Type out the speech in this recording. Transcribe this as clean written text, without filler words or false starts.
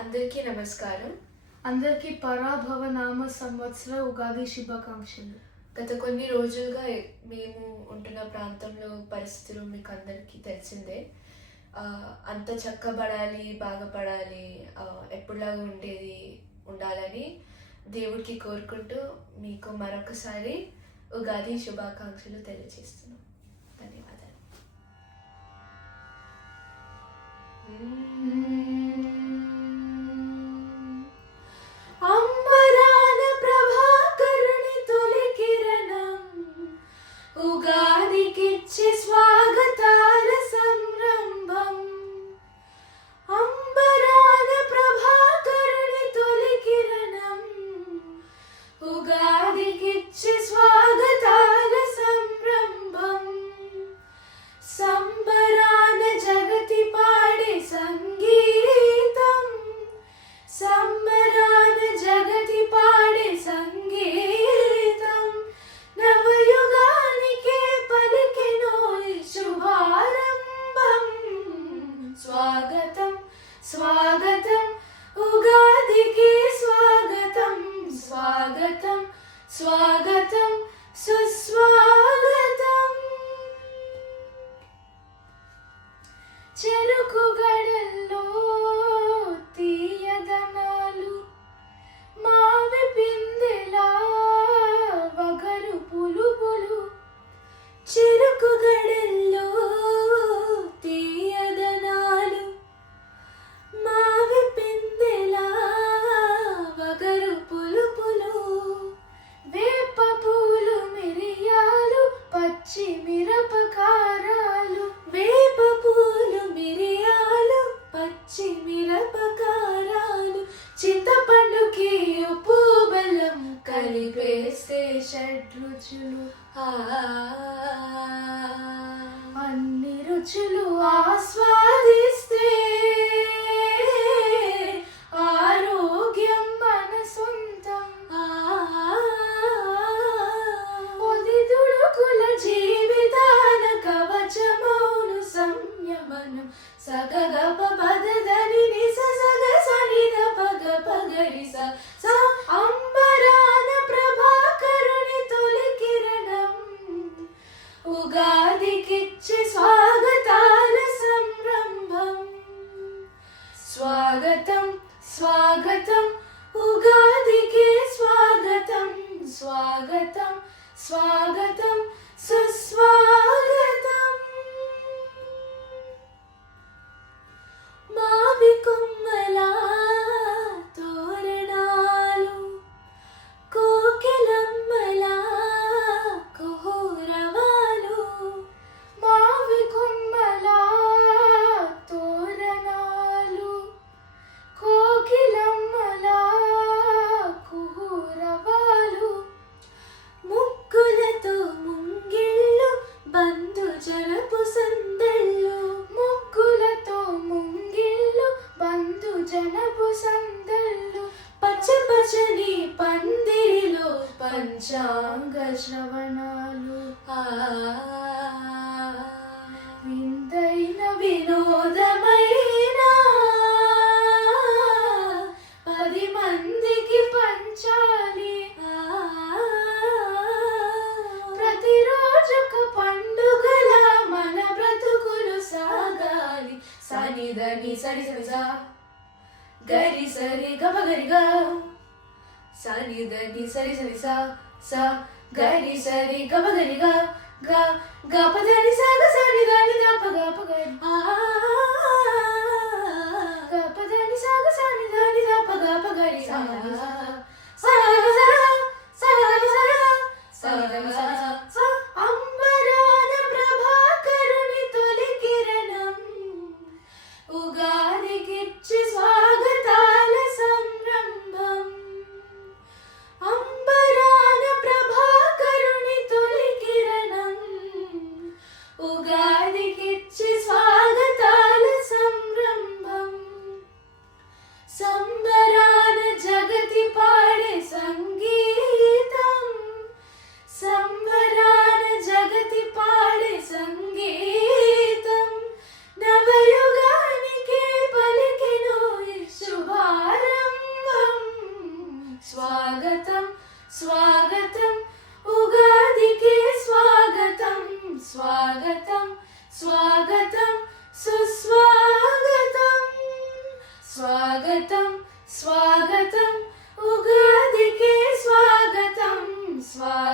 అందరికీ నమస్కారం. అందరికీ పరాభవ నామ సంవత్సర ఉగాది శుభాకాంక్షలు. గత కొన్ని రోజులుగా మేము ఉంటున్న ప్రాంతంలో పరిస్థితులు మీకు అందరికీ తెలిసిందే. అంత చక్కబడాలి, బాగుపడాలి, ఎప్పుడులాగా ఉండాలని దేవుడికి కోరుకుంటూ మీకు మరొకసారి ఉగాది శుభాకాంక్షలు తెలియజేస్తున్నాం. ధన్యవాదాలు. అంబరాన ప్రభాకరుని తొలి కిరణం, ఉగాదికిచ్చి స్వాగతాల సంరంభం. అంబరాన ప్రభాకరుని తొలి కిరణం, ఉగాదికిచ్చి స్వాగతాల సంరంభం. సంబరాన జగతి పాడే సంగీతం, సంబరాన జగతి పాడే సంగీతం. నవయుగానికే పలికెనోయ్ శుభారంభం. స్వాగతం స్వాగతం ఉగాదికి స్వాగతం, స్వాగతం స్వాగతం సుస్వాగతం. చెరుకు గడల్లో తీయదనాలు, మావి పిందెలా వగరు పులుపులు. చెరుకు గడల్లో తీయదనాలు, మావి పిందెలా వగరు పులుపులు. వేప పూలు మిరియాలు, పచ్చి మిరపకారాలు. వేప పూలు మిరియాలు, పచ్చి మిరపకారాలు. చింతపండుకి ఉప్పు బెల్లం కలిపేస్తే షడ్రుచులు. అన్ని రుచులు ఆస్వాదిస్తే ఆరోగ్యం మన సొంతం. ఒదిదుడుకుల జీవితాన కవచమౌను సంయమనం. సగగప పదదని నిస సగ సనిద పగ పగరి స. అంబరాన ప్రభాకరుని తొలి కిరణం, ఉగాదికిచ్చి స్వాగతాల సంరంభం. స్వాగతం స్వాగతం ఉగాదికి స్వాగతం, స్వాగతం స్వాగతం సుస్వాగతం. మావి కొమ్మల తోరణాలు, కోకిలమ్మల కుహురవాలు. మావి కొమ్మల తోరణాలు, కోకిలమ్మల కుహురవాలు. ముగ్గులతో ముంగిళ్ళు, బంధుజనపు సందళ్ళు. ముగ్గులతో ముంగిళ్ళు, బంధుజనపు సందళ్ళు. పచ్చ పచ్చని పందిరిలో పంచాంగ శ్రవణాలు. విందైన వినోదమైన 10 మందికి పంచాలి. ప్రతిరోజొక పండుగల మన బ్రతుకులు సాగాలి. సనిదని సరి సరి సా గరి సరి గప గరిగా. సనిదని సరి సరి సా సా గరి సరి గప గరిగా. గా గపదని సాగ సని దని దప గప గరి. గపదని సాగ సని దని దప గప గరి. సా సా సా. అంబరాన ప్రభాకరుని తొలి కిరణం, ఉగాదికిచ్చి స్వాగతాల సంరంభం. అంబరాన ప్రభాకరుని తొలి కిరణం, ఉగాదికిచ్చి స్వాగతాల సంరంభం. సంబరాన జగతి పాడే సంగీతం, సంబరాన జగతి పాడే సంగీతం. నవయుగానికే పలికెనోయ్ స్వాగతం స్వాగతం ఉగాదికే స్వాగతం స్వాగతం